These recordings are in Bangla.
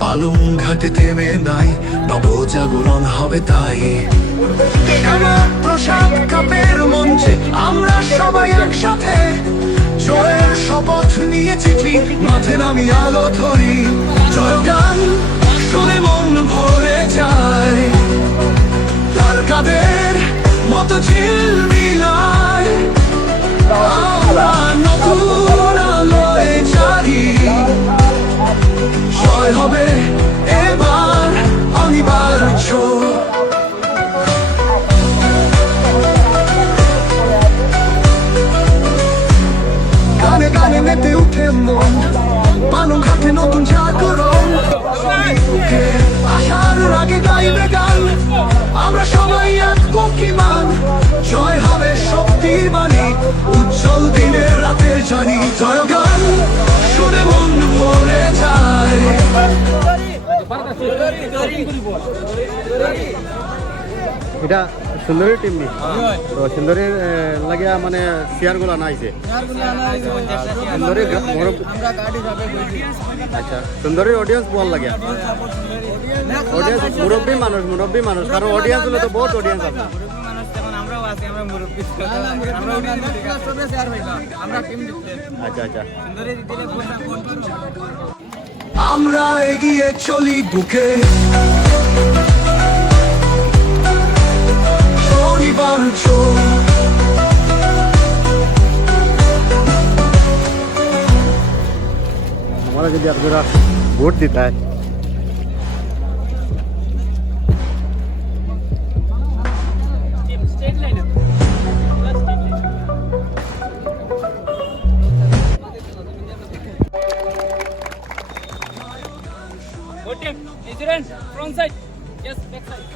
পালং ঘাটে থেমে নাই, নবজাগরণ হবে তাই। প্রসাদ কাপের মঞ্চে আমরা সবাই একসাথে, জয়ের শপথ নিয়ে চিঠি মাঠে নামি আলো ধরি। জয়গান শুনে মন ভরে যায়, তারকাদের মতো ঝিলমিলায় আমরা নতুন আলোয় জারি। জয় হবে এবার অনিবার্য। গানে গানে মেতে উঠে মন, পালং ঘাটে নতুন জাগরণ। আসার আগে গাইবে গান, আমরা সবাই এক পক্ষিমান। জয় হবে শক্তির বাণী, উজ্জ্বল দিনের রাতের জানি। জয় গান শুনে মন ভরে যায়। এটা সুন্দরীর টিম নি তো সুন্দরীর লাগিয়া মানে চেয়ার গুলা নাইছে সুন্দরী আচ্ছা সুন্দরীর অডিয়েন্স বল লাগিয়া অডিয়েন্স মুরব্বী মানুষ কারণ অডিয়েন্স হলে তো বহুত অডিয়েন্স আছে আচ্ছা আচ্ছা আমরা এগিয়ে চলি বুকে অনিবার্য। हमारा यदि आपका वोट देता है front side, yes, back side.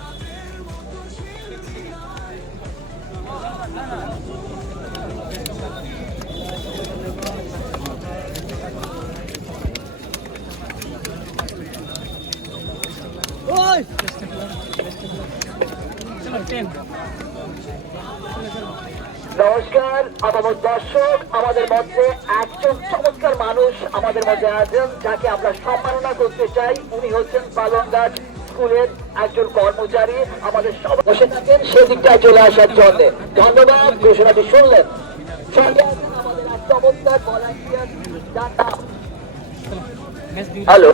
Oi! নমস্কার আমাদের দর্শক, আমাদের মধ্যে একজন চমৎকার মানুষ আমাদের মধ্যে আছেন যাকে আমরা সম্মাননা করতে চাই। উনি হচ্ছেন পালংঘাট স্কুলের একজন কর্মচারী। আমাদের সব বসে থাকেন সেদিকটায় চলে আসার জন্য ধন্যবাদ। ঘোষণাটি শুনলেন। সঙ্গে আছেন আমাদের এক চমৎকার ভলান্টিয়ার হ্যালো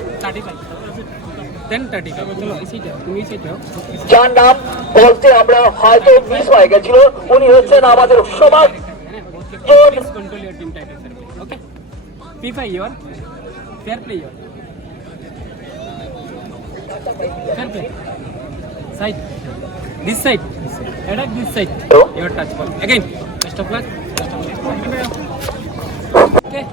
যার নাম বলতে আমরা হয়তো মিস হয়ে গেছিল। উনি হচ্ছেন আমাদের সমাজ This side, attack this side. Your touch ball again. Best of luck. Okay.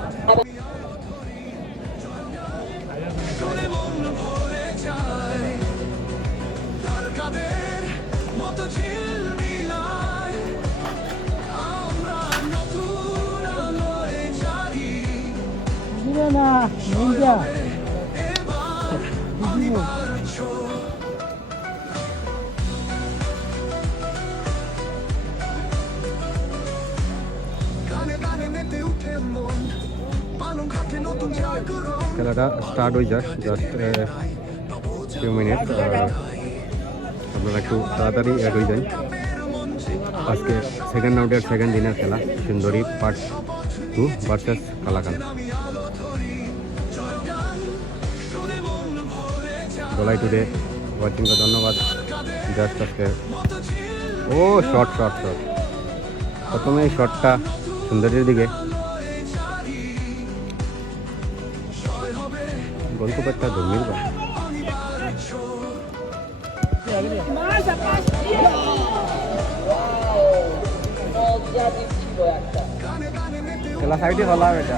খেলাটা স্টার্ট হয়ে যাক জাস্ট ফিউ মিনিট আপনারা একটু তাড়াতাড়ি অ্যাড হয়ে যান। আজকে সেকেন্ড রাউন্ডের সেকেন্ড দিনের খেলা সুন্দরী পার্ট 2 ভার্সেস কালাকান। গোলাই টুডে ওয়াচিংকে ধন্যবাদ। জাস্ট আজকে ও শর্ট শর্ট শর্ট প্রথমে এই শর্টটা সুন্দরীর দিকে গোলকিপারটা ধর্মীর বা খেলা সাইডে ভালো এটা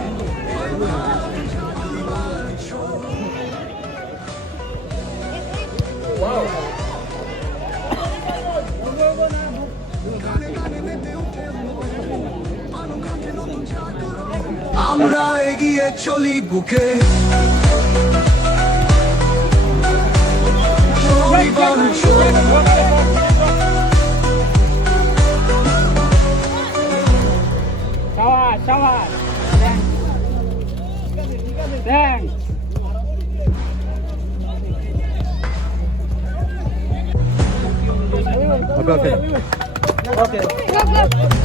আমরা এগিয়ে চলি বুকে অনিবার্য। শাবাশ থ্যাঙ্কস ওকে ওকে ওকে